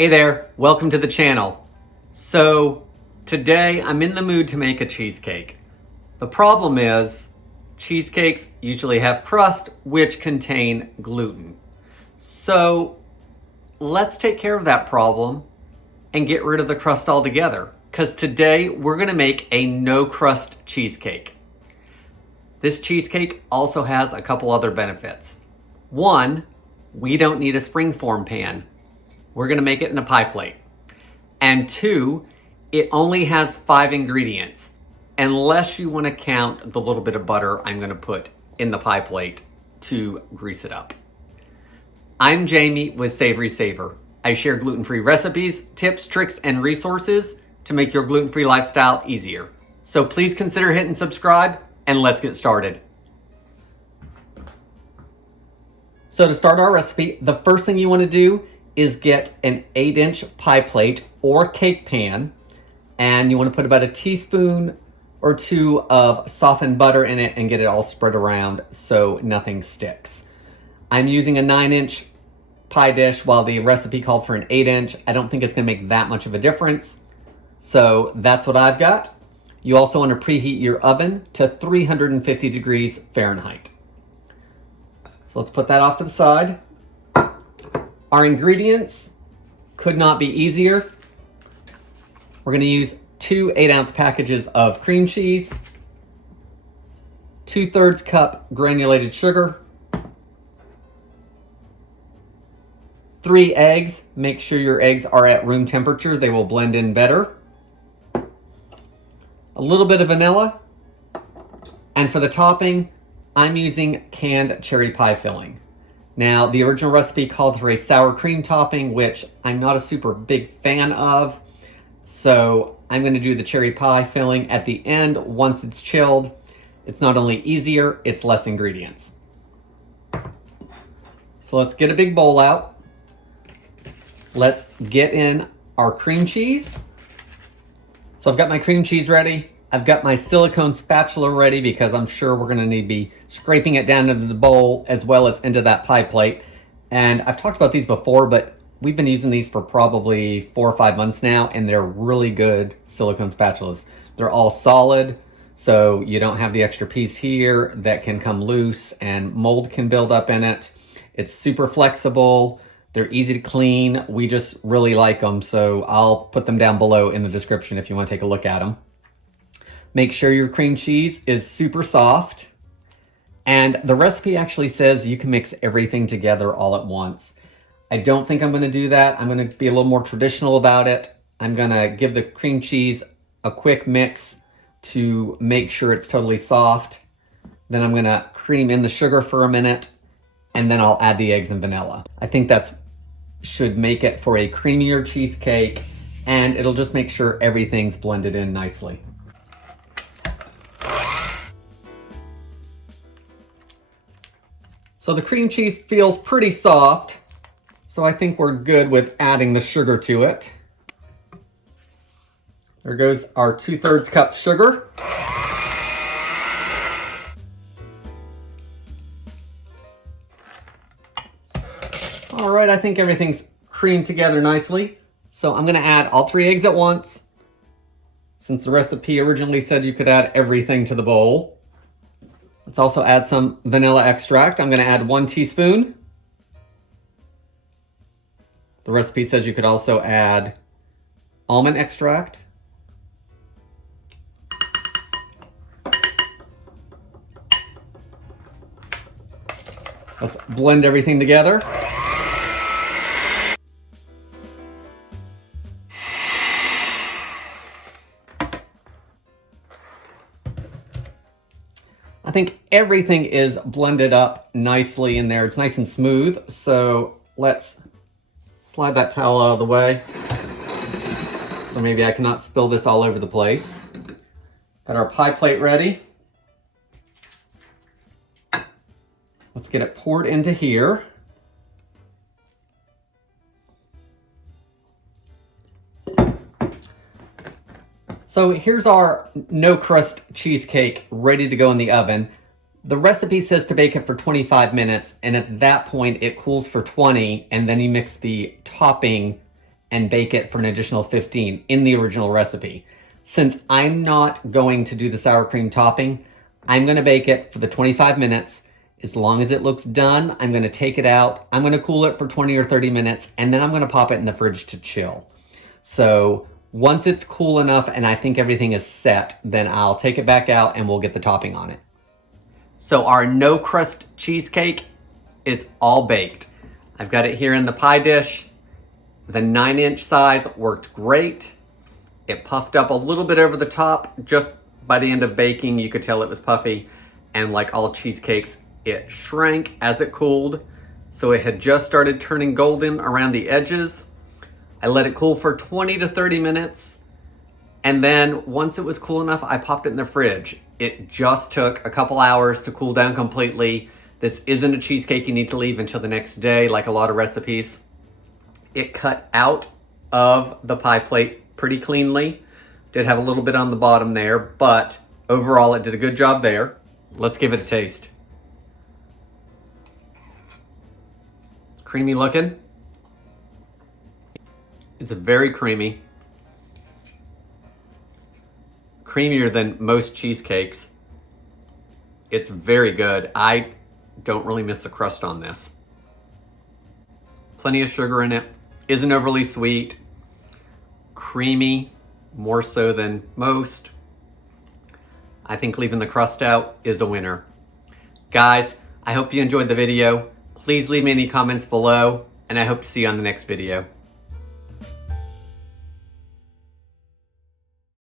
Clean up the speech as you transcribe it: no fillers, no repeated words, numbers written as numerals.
Hey there, welcome to the channel. So today I'm in the mood to make a cheesecake. The problem is cheesecakes usually have crust which contain gluten. So let's take care of that problem and get rid of the crust altogether, because today we're going to make a no crust cheesecake. This cheesecake also has a couple other benefits. One, we don't need a springform pan. We're going to make it in a pie plate. And two, it only has 5 ingredients, unless you want to count the little bit of butter I'm going to put in the pie plate to grease it up. I'm Jamie with SavorySaver. I share gluten-free recipes, tips, tricks, and resources to make your gluten-free lifestyle easier. So please consider hitting subscribe, and let's get started. So to start our recipe, the first thing you want to do is get an 8-inch pie plate or cake pan, and you want to put about a teaspoon or 2 of softened butter in it and get it all spread around so nothing sticks. I'm using a 9-inch pie dish while the recipe called for an 8-inch. I don't think it's going to make that much of a difference, so that's what I've got. You also want to preheat your oven to 350 degrees Fahrenheit. So let's put that off to the side. Our ingredients could not be easier. We're going to use 2 8-ounce packages of cream cheese, 2/3 cup granulated sugar, 3 eggs. Make sure your eggs are at room temperature. They will blend in better. A little bit of vanilla. And for the topping, I'm using canned cherry pie filling. Now, the original recipe called for a sour cream topping, which I'm not a super big fan of. So I'm going to do the cherry pie filling at the end once it's chilled. It's not only easier, it's less ingredients. So let's get a big bowl out. Let's get in our cream cheese. So I've got my cream cheese ready. I've got my silicone spatula ready because I'm sure we're going to need to be scraping it down into the bowl as well as into that pie plate. And I've talked about these before, but we've been using these for probably 4 or 5 months now, and they're really good silicone spatulas. They're all solid, so you don't have the extra piece here that can come loose and mold can build up in it. It's super flexible. They're easy to clean. We just really like them, so I'll put them down below in the description if you want to take a look at them. Make sure your cream cheese is super soft. And the recipe actually says you can mix everything together all at once. I don't think I'm going to do that. I'm going to be a little more traditional about it. I'm going to give the cream cheese a quick mix to make sure it's totally soft. Then I'm going to cream in the sugar for a minute, and then I'll add the eggs and vanilla. I think that should make it for a creamier cheesecake, and it'll just make sure everything's blended in nicely. So the cream cheese feels pretty soft, so I think we're good with adding the sugar to it. There goes our 2/3 cup sugar. All right, I think everything's creamed together nicely. So I'm gonna add all 3 eggs at once. Since the recipe originally said you could add everything to the bowl. Let's also add some vanilla extract. I'm gonna add 1 teaspoon. The recipe says you could also add almond extract. Let's blend everything together. I think everything is blended up nicely in there. It's nice and smooth. So let's slide that towel out of the way so maybe I cannot spill this all over the place. Got our pie plate ready. Let's get it poured into here. So here's our no crust cheesecake ready to go in the oven. The recipe says to bake it for 25 minutes, and at that point it cools for 20, and then you mix the topping and bake it for an additional 15 in the original recipe. Since I'm not going to do the sour cream topping, I'm gonna bake it for the 25 minutes. As long as it looks done, I'm gonna take it out. I'm gonna cool it for 20 or 30 minutes, and then I'm gonna pop it in the fridge to chill. So once it's cool enough and I think everything is set, then I'll take it back out and we'll get the topping on it. So our no crust cheesecake is all baked. I've got it here in the pie dish. The 9-inch size worked great. It puffed up a little bit over the top. Just by the end of baking, you could tell it was puffy. And like all cheesecakes, it shrank as it cooled. So it had just started turning golden around the edges. I let it cool for 20 to 30 minutes. And then once it was cool enough, I popped it in the fridge. It just took a couple hours to cool down completely. This isn't a cheesecake you need to leave until the next day, like a lot of recipes. It cut out of the pie plate pretty cleanly. Did have a little bit on the bottom there, but overall it did a good job there. Let's give it a taste. Creamy looking. It's very creamy. Creamier than most cheesecakes. It's very good. I don't really miss the crust on this. Plenty of sugar in it. Isn't overly sweet. Creamy, more so than most. I think leaving the crust out is a winner. Guys, I hope you enjoyed the video. Please leave me any comments below, and I hope to see you on the next video.